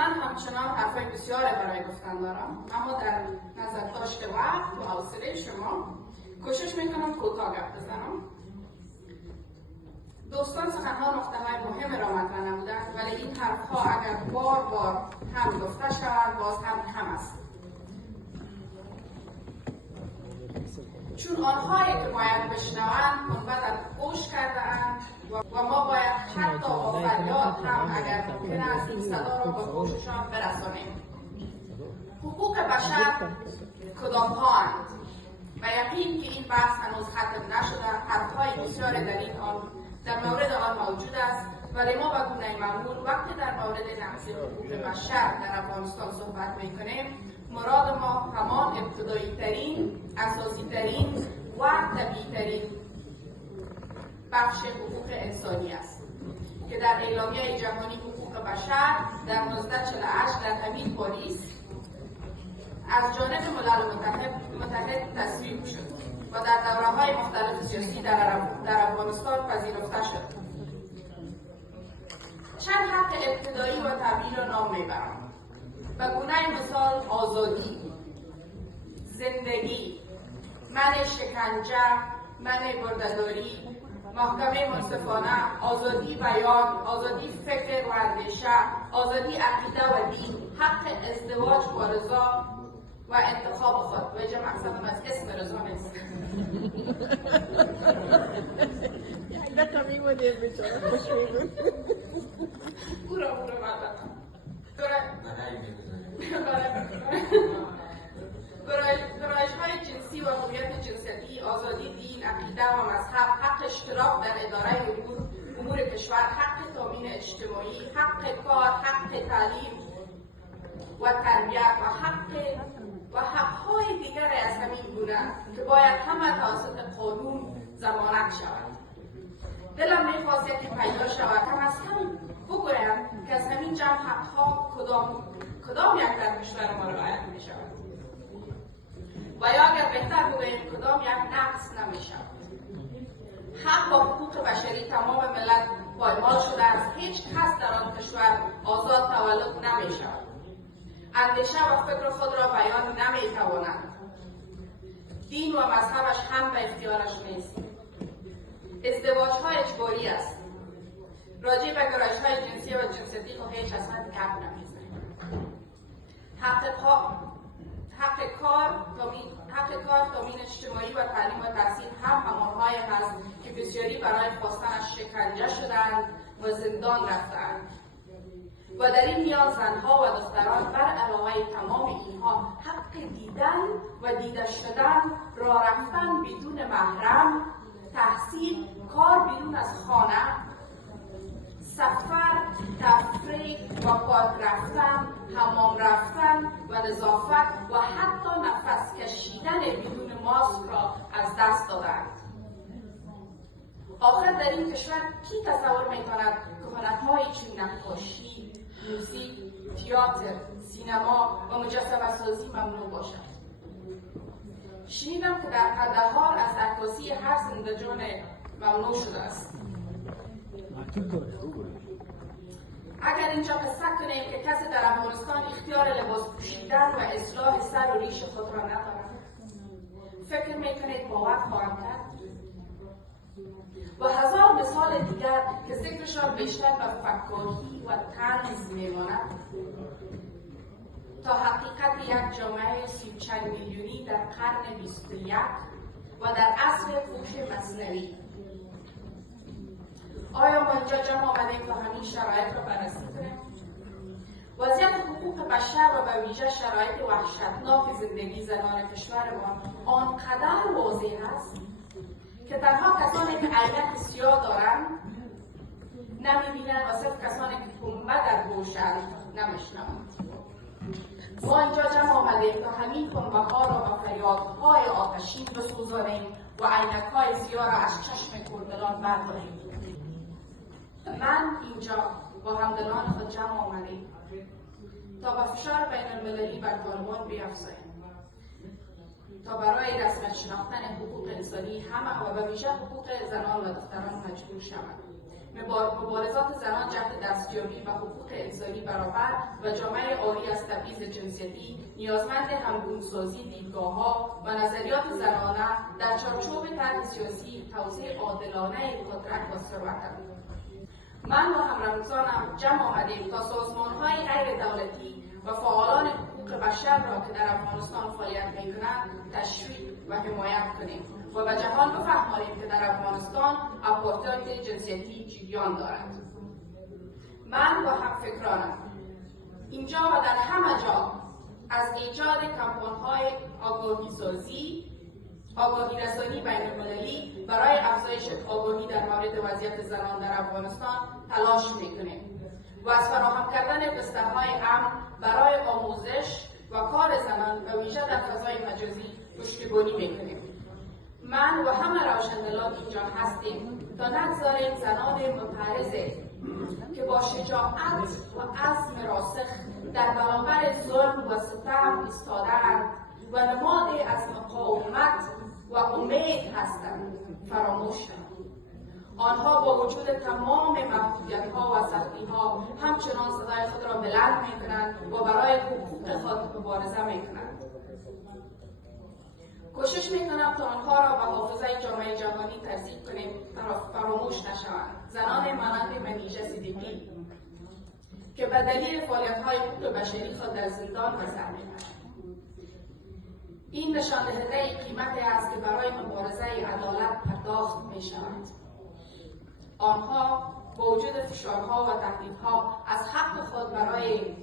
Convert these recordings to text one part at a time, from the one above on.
من همچنان حرفای بسیار برای گفتن دارم، اما در نظر داشته وقت و حوصله شما کوشش میکنم کوتاه گپ بزنم. دوستان سخنها نقطه‌های مهم را مطرح نمودند، ولی این حرفها اگر بار بار هم گفته شود باز هم است. چون آنهایی که باید بشنوند منبذل گوش کرده‌اند و ما باید حتی با فریاد هم اگر ممکن است این صدا را به گوششان برسانیم. حقوق بشر کدام‌هااند؟ و یقین که این بحث هنوز ختم نشده، حرف‌های بسیار در مورد آن موجود است، ولی ما به گونه معمول وقتی در مورد نقض حقوق بشر در افغانستان صحبت میکنیم، مراد ما همان ابتدایی ترین، اساسی ترین و طبیعی ترین بخش حقوق انسانی است که در اعلامیه جهانی حقوق بشر در 1948 در همین پاریس از جانب ملل متحد تصویب شد و در دوره‌های مختلف سیاسی در افغانستان پذیرفته شد. چند حق ابتدایی و طبیعی را نام میبرم. به گونه مثال آزادی، زندگی، منع شکنجه، منع بردهداری، محکمه منصفانه، آزادی بیان، آزادی فکر و اندیشه، آزادی عقیده و دین، حق ازدواج با رضا و انتخاب خود. و اینجا مقصدم از اسم رضا نیست. رقمی بودیم بیچاره خوش میگون بورا مردم گرایش های جنسی و هویت جنسیتی، آزادی دین، عقیده و مذهب، حق اشتراک در اداره امور کشور، حق تامین اجتماعی، حق کار، حق تعلیم و تربیت و حق‌های دیگر از همین گونه که باید همه توسط قانون ضمانت شود. دلم می‌خواست که پیدا شود کم از کم بگویم که از همین جمع حق‌ها کدام یک در کشور ما رعایت می‌شود و یا اگر بهتر بگوییم کدام یک نقض نمی‌شود. حق و حقوق بشری تمام ملت پایمال شده است. هیچ کس در آن کشور آزاد تولد نمی‌شود. اندیشه و فکر خود را بیان نمی‌تواند. دین و مذهبش هم به اختیارش نیست. ازدواج‌ها اجباری است. راجع به گرایش‌های جنسی و جنسیتی خود هیچ اصلا گپ نمی‌زنیم. حق کار، تامین اجتماعی و تعلیم و تحصیل هم همان‌هایی هست که بسیاری برای خواستنش شکنجه شدند و زندان رفتند. و در این میان زنها و دختران بر علاوه تمام اینها حق دیدن و دیده شدن، راه رفتن بدون محرم، تحصیل، کار بیرون از خانه، سفر، تفریح و پارک رفتن، حمام رفتن و نظافت و حتی نفس کشیدن بدون ماسک را از دست دادند. آخر در این کشور کی تصور می‌کند که هنرهای چون نقاشی، موزیک، تئاتر، سینما و مجسمه سازی ممنوع باشد؟ شنیدم که در قندهار از عکاسی هر زنده‌جان ممنوع شده است. اگر اینجا قصه کنیم که کسی در افغانستان اختیار لباس پوشیدن و اصلاح سر و ریش خود را ندارد، فکر میکنید باور خواهم کرد؟ و هزار مثال دیگر که ذکرشان بیشتر به فکاهی و طنز میماند تا حقیقت یک جامعه 30 میلیونی در قرن 21 و در عصر هوش مصنوعی. آیا ما اینجا جمع آمدیم تا همین شرایط را بررسی کنیم؟ وضعیت حقوق بشر و به ویژه شرایط وحشتناک زندگی زنان کشورمان آنقدر واضح است که تنها کسانی که عینک سیاه دارند نمی‌بینند و صرف کسانی که پنبه در گوشند نمی‌شنوند. ما اینجا جمع آمدیم تا همین پنبه ها را با فریادهای آتشین بسوزانیم و عینک‌های سیاه را از چشم کردلان برداریم. من اینجا با همدلان خود جمع آمدیم تا به فشار بین المللی بر طالبان بیفزاییم، تا برای رسمیت شناختن حقوق انسانی همه و به ویژه حقوق زنان و دختران مجبور شوند. مبارزات زنان جهت دستیابی و حقوق انسانی برابر و جامعه عاری از تبعیض جنسیتی نیازمند همگونسازی دیدگاه‌ها و نظریات زنانه در چارچوب طرح سیاسی توزیع عادلانه قدرت و ثروت. من و همرمزانم جمع آمدیم تا سازمان‌های غیر دولتی و فعالان حقوق بشر را که در افغانستان فعالیت می‌کنند تشویق و حمایت کنیم و به جهان بفهمانیم که در افغانستان آپارتاید جنسیتی جریان دارد. من و همفکرانم اینجا و در همه جا از ایجاد کمپان‌های آگاهی رسانی بین‌المللی برای افزایش آگاهی در مورد وضعیت زنان در افغانستان تلاش می‌کنیم و از فراهم کردن بسترهای امن برای آموزش و کار زنان و ویژه در فضای مجازی پشتیبانی می‌کنیم. من و همه روشندلان اینجا هستیم تا نگذاریم زنان مبارزه که با شجاعت و عزم راسخ در برابر ظلم و ستم ایستاده‌اند و نمادی از مقاومت و امید هستند فراموش شوند. آنها با وجود تمام محدودیت‌ها و سختی‌ها همچنان صدای خود را بلند می‌کنند و برای حقوق خود مبارزه می‌کنند. کوشش می‌کنم تا آنها را به حافظه جامعه جهانی ترسیب کنیم تا فراموش نشوند. زنان مانند منیژه صدیقی که به دلیل فعالیت‌های حقوق بشری خود در زندان به سر می‌برند. این نشان دهنده قیمتی است که برای مبارزه عدالت پرداخت می‌شود. آنها با وجود فشارها و تهدیدها از حق خود برای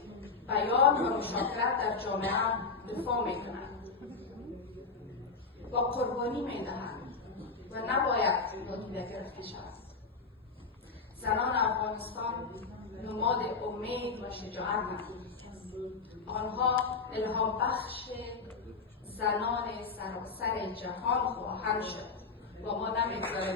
بیان و مشارکت در جامعه دفاع می‌کنند و قربانی می‌دهند و نباید نادیده گرفته شود. زنان افغانستان نماد امید و شجاعت آنها الهام بخش زنان سراسر جهان خواهند شد و ما نمی‌گذاریم